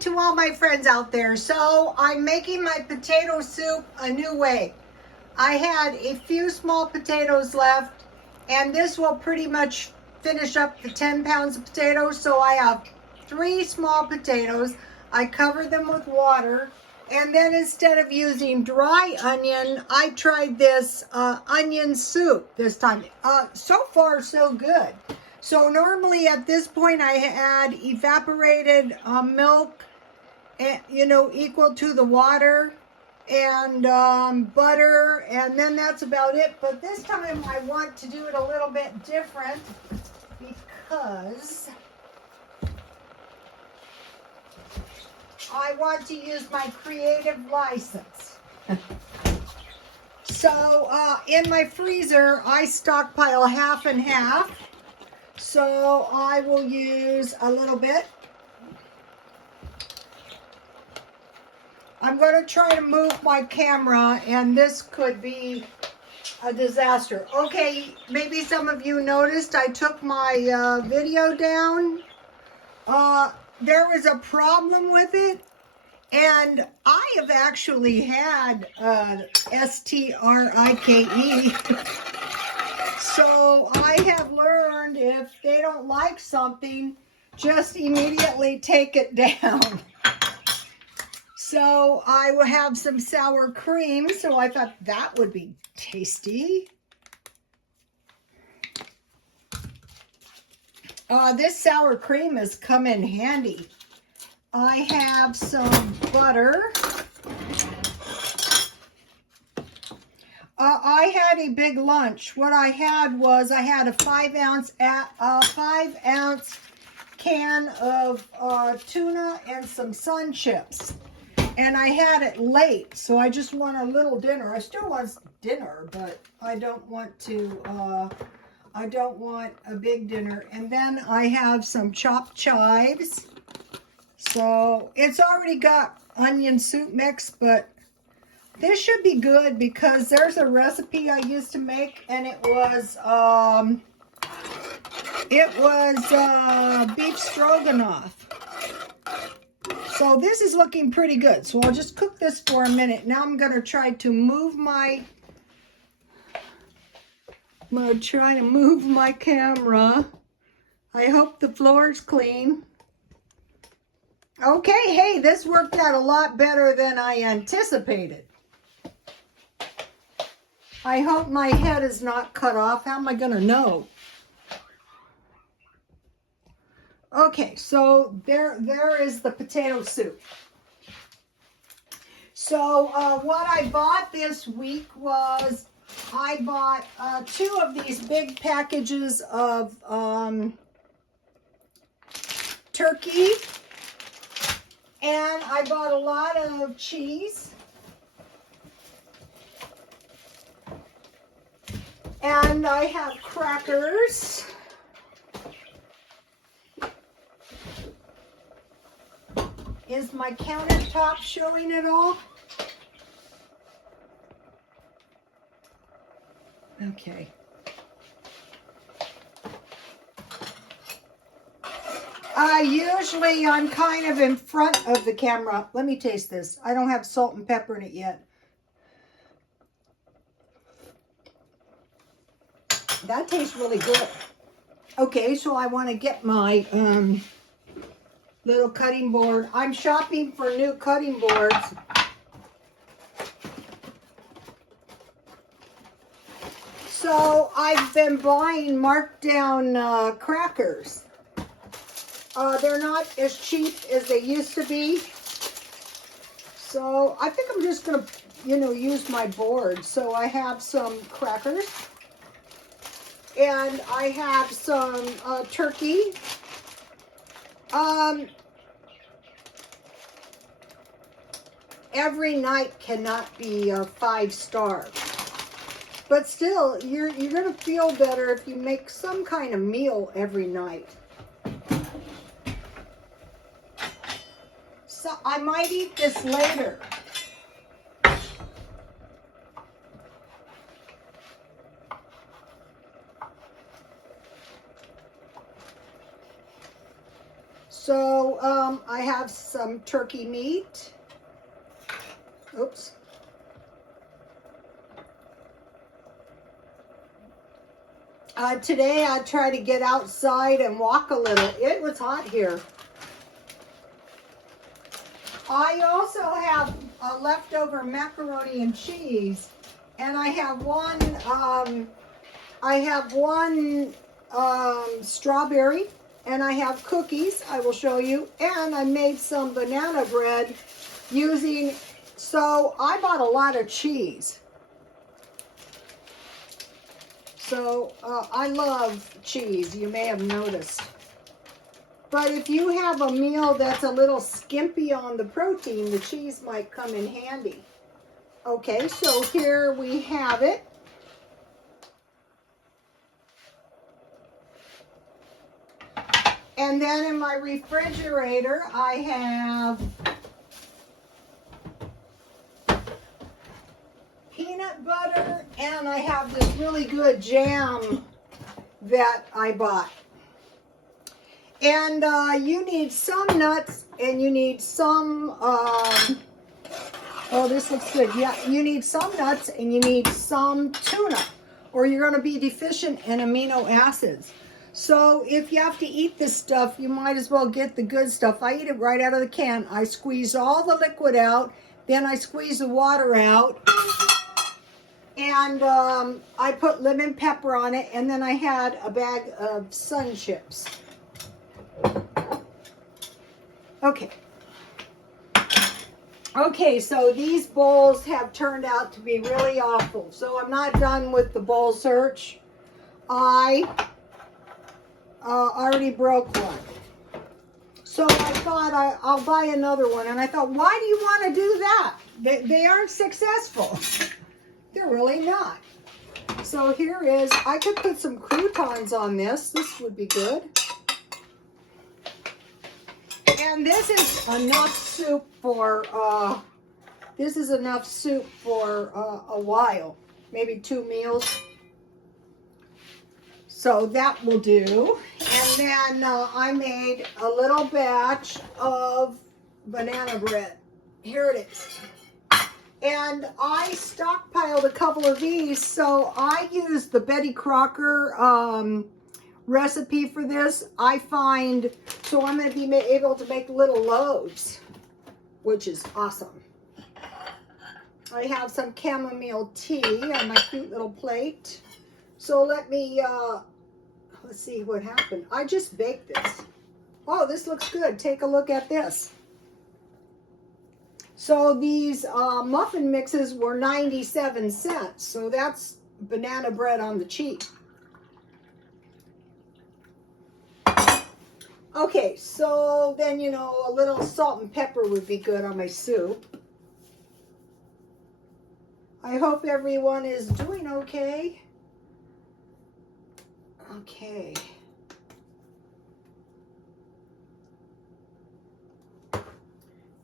to all my friends out there. So I'm making my potato soup a new way. I had a few small potatoes left, and this will pretty much finish up the 10 pounds of potatoes. So I have 3 small potatoes. I covered them with water, and then instead of using dry onion, I tried this onion soup this time. So far, so good. So normally at this point I add evaporated milk, equal to the water, and butter, and then that's about it. But this time I want to do it a little bit different because I want to use my creative license. So in my freezer I stockpile half and half. So I will use a little bit. I'm going to try to move my camera, and this could be a disaster. Okay, maybe some of you noticed I took my video down. There was a problem with it, and I have actually had STRIKE. So I have learned if they don't like something, just immediately take it down. So I will have some sour cream, so I thought that would be tasty. This sour cream has come in handy. I have some butter. I had a big lunch. What I had was I had a 5-ounce can of tuna and some sun chips, and I had it late, so I just want a little dinner. I still want dinner, but I don't want a big dinner. And then I have some chopped chives. So it's already got onion soup mix, but this should be good because there's a recipe I used to make, and it was beef stroganoff. So this is looking pretty good. So I'll just cook this for a minute. Now I'm going to try to move my camera. I hope the floor's clean. Okay, hey, this worked out a lot better than I anticipated. I hope my head is not cut off. How am I going to know? Okay, so there is the potato soup. So what I bought this week was I bought 2 of these big packages of turkey, and I bought a lot of cheese. And I have crackers. Is my countertop showing at all? Okay. Usually I'm kind of in front of the camera. Let me taste this. I don't have salt and pepper in it yet. That tastes really good. Okay, so I want to get my little cutting board. I'm shopping for new cutting boards. So I've been buying marked down crackers. They're not as cheap as they used to be. So I think I'm just going to, use my board. So I have some crackers. And I have some turkey. Every night cannot be 5-star. But still, you're going to feel better if you make some kind of meal every night. So I might eat this later. So I have have some turkey meat. Oops. Today I tried to get outside and walk a little. It was hot here. I also have leftover macaroni and cheese, and I have one strawberry, and I have cookies. I will show you, and I made some banana bread using. So I bought a lot of cheese. So I love cheese, you may have noticed. But if you have a meal that's a little skimpy on the protein, the cheese might come in handy. Okay, so here we have it. And then in my refrigerator, I have peanut butter, and I have this really good jam that I bought. And you need some nuts, and you need some, oh, this looks good. Yeah, you need some nuts, and you need some tuna, or you're going to be deficient in amino acids. So if you have to eat this stuff, you might as well get the good stuff. I eat it right out of the can. I squeeze all the liquid out, then I squeeze the water out. And I put lemon pepper on it, and then I had a bag of Sun Chips. Okay. Okay, so these bowls have turned out to be really awful. So I'm not done with the bowl search. I already broke one. So I thought I'll buy another one. And I thought, why do you want to do that? They aren't successful. They're really not. So here is, I could put some croutons on this. This would be good. And this is enough soup for, a while. Maybe 2 meals. So that will do. And then I made a little batch of banana bread. Here it is. And I stockpiled a couple of these, so I used the Betty Crocker recipe for this. I find, so I'm going to be able to make little loaves, which is awesome. I have some chamomile tea on my cute little plate. So let me, let's see what happened. I just baked this. Oh, this looks good. Take a look at this. So these muffin mixes were 97 cents. So that's banana bread on the cheap. Okay, so then, you know, a little salt and pepper would be good on my soup. I hope everyone is doing okay. Okay.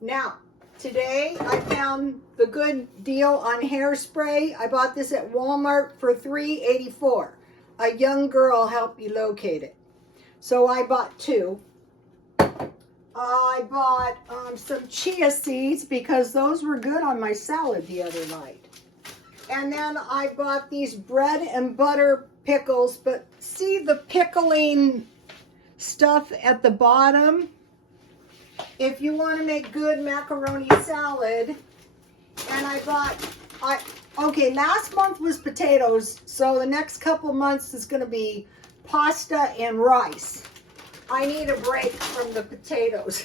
Now, today I found the good deal on hairspray. I bought this at Walmart for $3.84. A young girl helped me locate it. So I bought 2. I bought some chia seeds because those were good on my salad the other night. And then I bought these bread and butter pickles, but see the pickling stuff at the bottom? If you want to make good macaroni salad, and okay, last month was potatoes, so the next couple months is going to be pasta and rice. I need a break from the potatoes.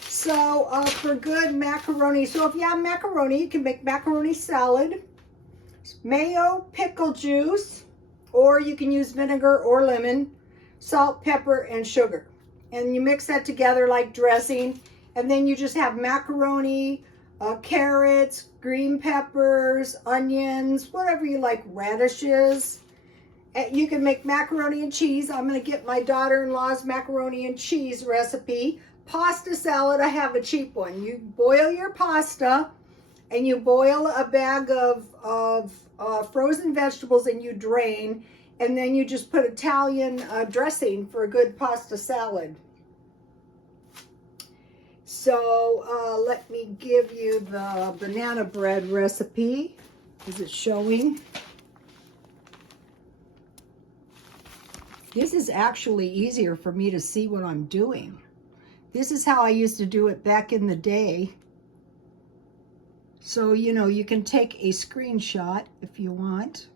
So for good macaroni, so if you have macaroni, you can make macaroni salad, mayo, pickle juice, or you can use vinegar or lemon, salt, pepper, and sugar. And you mix that together like dressing, and then you just have macaroni, carrots, green peppers, onions, whatever you like, radishes. You can make macaroni and cheese. I'm going to get my daughter-in-law's macaroni and cheese recipe. Pasta salad, I have a cheap one. You boil your pasta, and you boil a bag of frozen vegetables, and you drain, and then you just put Italian dressing for a good pasta salad. So let me give you the banana bread recipe. Is it showing? This is actually easier for me to see what I'm doing. This is how I used to do it back in the day. So, you know, you can take a screenshot if you want.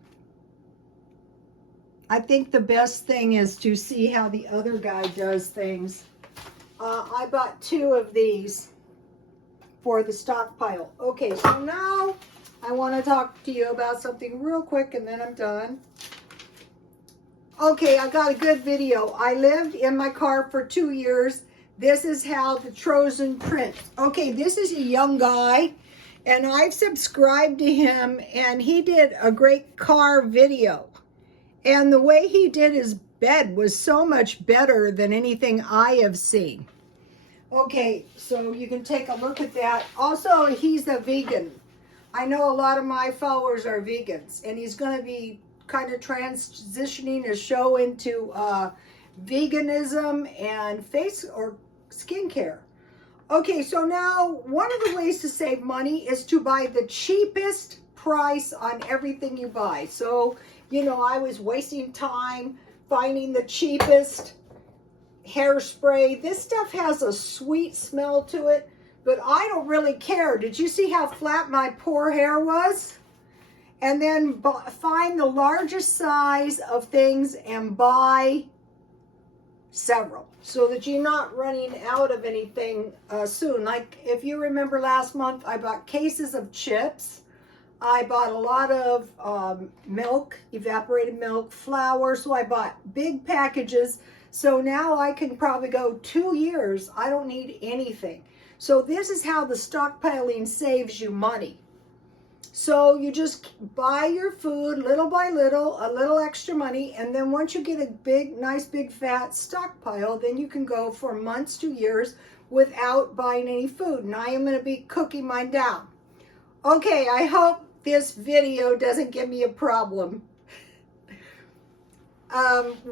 I think the best thing is to see how the other guy does things. I bought 2 of these for the stockpile. Okay, so now I want to talk to you about something real quick and then I'm done. Okay, I got a good video. I lived in my car for 2 years. This is how the Trojan prints. Okay, this is a young guy, and I've subscribed to him, and he did a great car video. And the way he did his bed was so much better than anything I have seen. Okay, so you can take a look at that. Also, he's a vegan. I know a lot of my followers are vegans, and he's going to be kind of transitioning his show into veganism and face or skincare. Okay, so now one of the ways to save money is to buy the cheapest price on everything you buy. So, you know, I was wasting time finding the cheapest hairspray. This stuff has a sweet smell to it, but I don't really care. Did you see how flat my poor hair was? And then find the largest size of things and buy several so that you're not running out of anything soon. Like if you remember last month, I bought cases of chips. I bought a lot of milk, evaporated milk, flour. So I bought big packages. So now I can probably go 2 years. I don't need anything. So this is how the stockpiling saves you money. So you just buy your food little by little, a little extra money, and then once you get a big, nice, big, fat stockpile, then you can go for months to years without buying any food. And I am going to be cooking mine down. Okay, I hope this video doesn't give me a problem.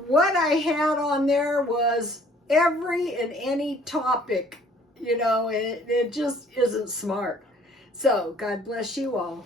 What I had on there was every and any topic, you know, it just isn't smart. So, God bless you all.